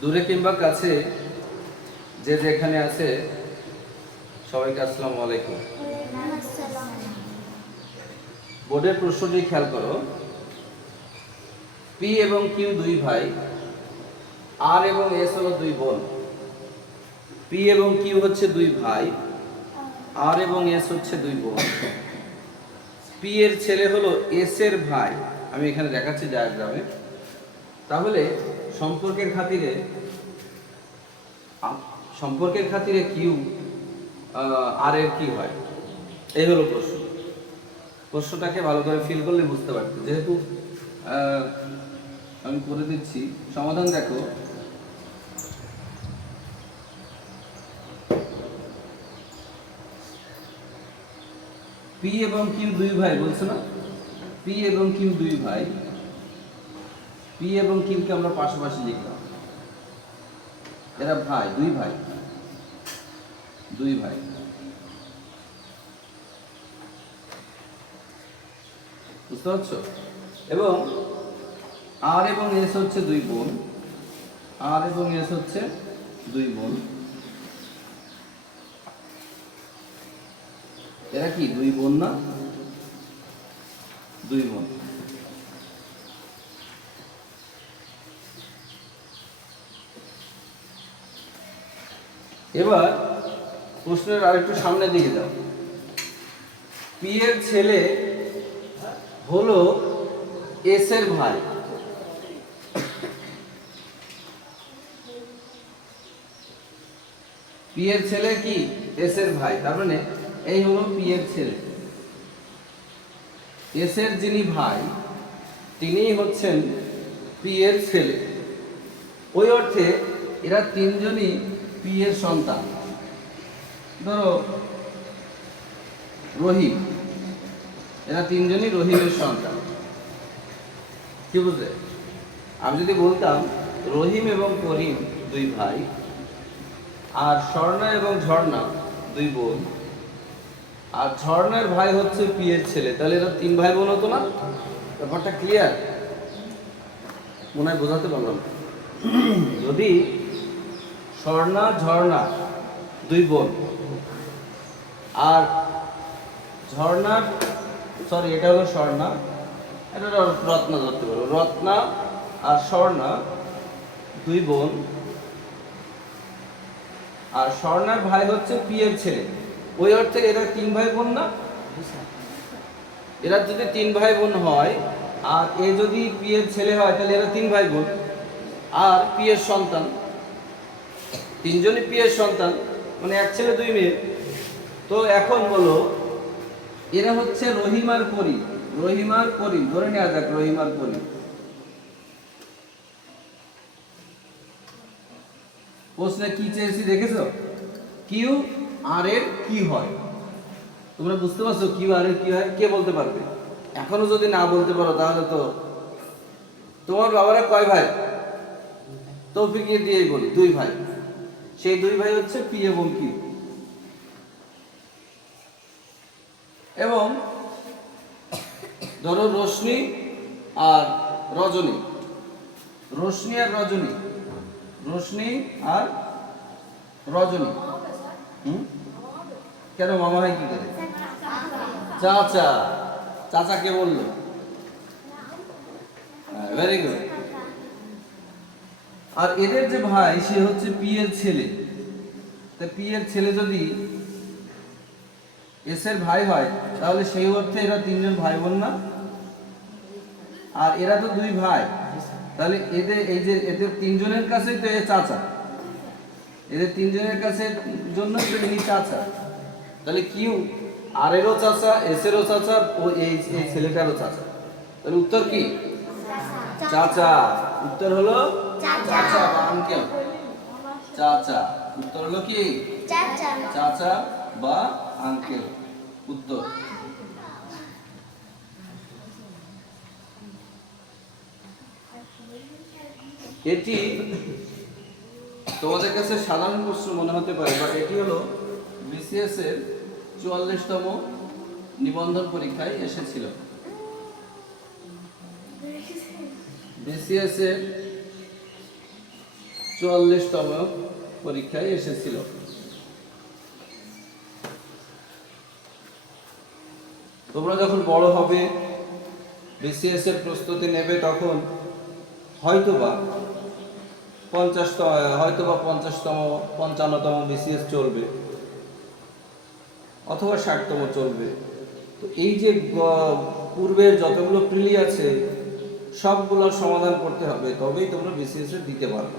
দূরে কিংবা কাছে যে যেখানে আছে সবাইকে আসসালামু আলাইকুম। বোর্ডের প্রশ্নটি খেয়াল করো। পি এবং কিউ দুই ভাই, আর এবং এস হলো দুই বোন। পি এবং কিউ হচ্ছে দুই ভাই, আর এবং এস হচ্ছে দুই বোন। পি এর ছেলে হলো এস এর ভাই, আমি এখানে দেখাচ্ছি ডায়াগ্রামে। তাহলে সম্পর্কের খাতিরে কিউ আর এর কি হয়, এই হলো প্রশ্ন। প্রশ্নটাকে ভালো করে ফিল করলে বুঝতে পারতো। যেহেতু আমি করে দিচ্ছি সমাধান। দেখো, পি এবং কিউ দুই ভাই বলছে না, পি এবং কিউ দুই ভাই। পি এবং কিউকে আমরা পাশাপাশি লিখলাম, এরা ভাই, দুই ভাই, দুই ভাই। বুঝতে পারছো? এবং আর এবং এস হচ্ছে দুই বোন, আর এবং এস হচ্ছে দুই বোন। এরা কি দুই বোন না? দুই বোন। এবার প্রশ্নের আরেকটু সামনের দিকে যাও। পি এর ছেলে হলো এস এর ভাই। পি এর ছেলে কি এস এর ভাই, তার মানে এই হলো পি এর ছেলে। এস এর যিনি ভাই তিনিই হচ্ছেন পি এর ছেলে। ওই অর্থে এরা তিনজনই পি এর সন্তান। ধরো রহিম, এরা তিনজনই রহিমের সন্তান। কি বুঝলে? আমি যদি বলতাম রহিম এবং করিম দুই ভাই, আর স্বর্ণা এবং ঝর্ণা দুই বোন, আর ঝর্ণার ভাই হচ্ছে পি এর ছেলে, তাহলে এরা তিন ভাই বোন হতো না? ব্যাপারটা ক্লিয়ার? মনে হয় বোঝাতে পারলাম। যদি স্বর্ণা ঝর্ণা দুই বোন, আর ঝর্ণার এটা হলো স্বর্ণা, এটা রত্না ধরতে পারবো, রত্না আর স্বর্ণা দুই বোন, আর স্বর্ণার ভাই হচ্ছে পি এর ছেলে। ওই অর্থে এরা তিন ভাই বোন না? এরা যদি তিন ভাই বোন হয়, আর এ যদি পি এর ছেলে হয়, তাহলে এরা তিন ভাই বোন আর পি এর সন্তান। তিনজনই পি এর সন্তান, মানে এক ছেলে দুই মেয়ে। তো এখন বলো, এরা হচ্ছে রহিম আর করিম। রহিম আর করিম ধরে নেওয়া যাক, রহিম আর করিম। প্রশ্নে কি চেয়েছি দেখেছো? কিউ আর এর কি হয়। তোমরা বুঝতে পারছো কিউ আর এর কি হয়? কে বলতে পারবে? এখনো যদি না বলতে পারো তাহলে তো তোমার বাবারা কয় ভাই? তৌফিকে দিয়েই বলি, দুই ভাই। সেই দুই ভাই হচ্ছে পি এবং কিউ। এবং ধরো রশ্মি আর রজনী, রশ্মি আর রজনী, রশ্মি আর রজনী। কেন মামা হয় কি করে? চাচা। চাচাকে বললো, ভেরি গুড। আর এদের যে ভাই সে হচ্ছে পি এর ছেলে। তা পি এর ছেলে যদি এস এর ভাই হয়, তাহলে সেই অর্থে এরা তিনজন ভাই বোন না? আর এরা তো দুই ভাই, তাহলে এদের এই যে এদের তিনজনের কাছেই তো এ চাচা, এদের তিনজনের কাছে জন্য তো ইনি চাচা। তাহলে কিউ আর এরও চাচা, এস এরও চাচা, ও এই ছেলেটারও চাচা। তাহলে উত্তর কি? চাচা। উত্তর হলো চাচা বা আঙ্কেল। চাচা। উত্তর হলো কি? চাচা বা আঙ্কেল। উত্তর। এটি তোমাদের কাছে সাধারণ প্রশ্ন মনে হতে পারে, বাট এটি হলো বিসিএস এর 44তম নিবন্ধন পরীক্ষায় এসেছিল। বিসিএস এর 44তম পরীক্ষায় এসেছিল। তোমরা যখন বড় হবে, বিসিএস এর প্রস্তুতি নেবে, তখন হয়তোবা 50তম 55তম বিসিএস চলবে, অথবা 60তম চলবে। তো এই যে পূর্বের যতগুলো প্রিলি আছে সবগুলোর সমাধান করতে হবে, তবেই তোমরা বিসিএস এ দিতে পারবে।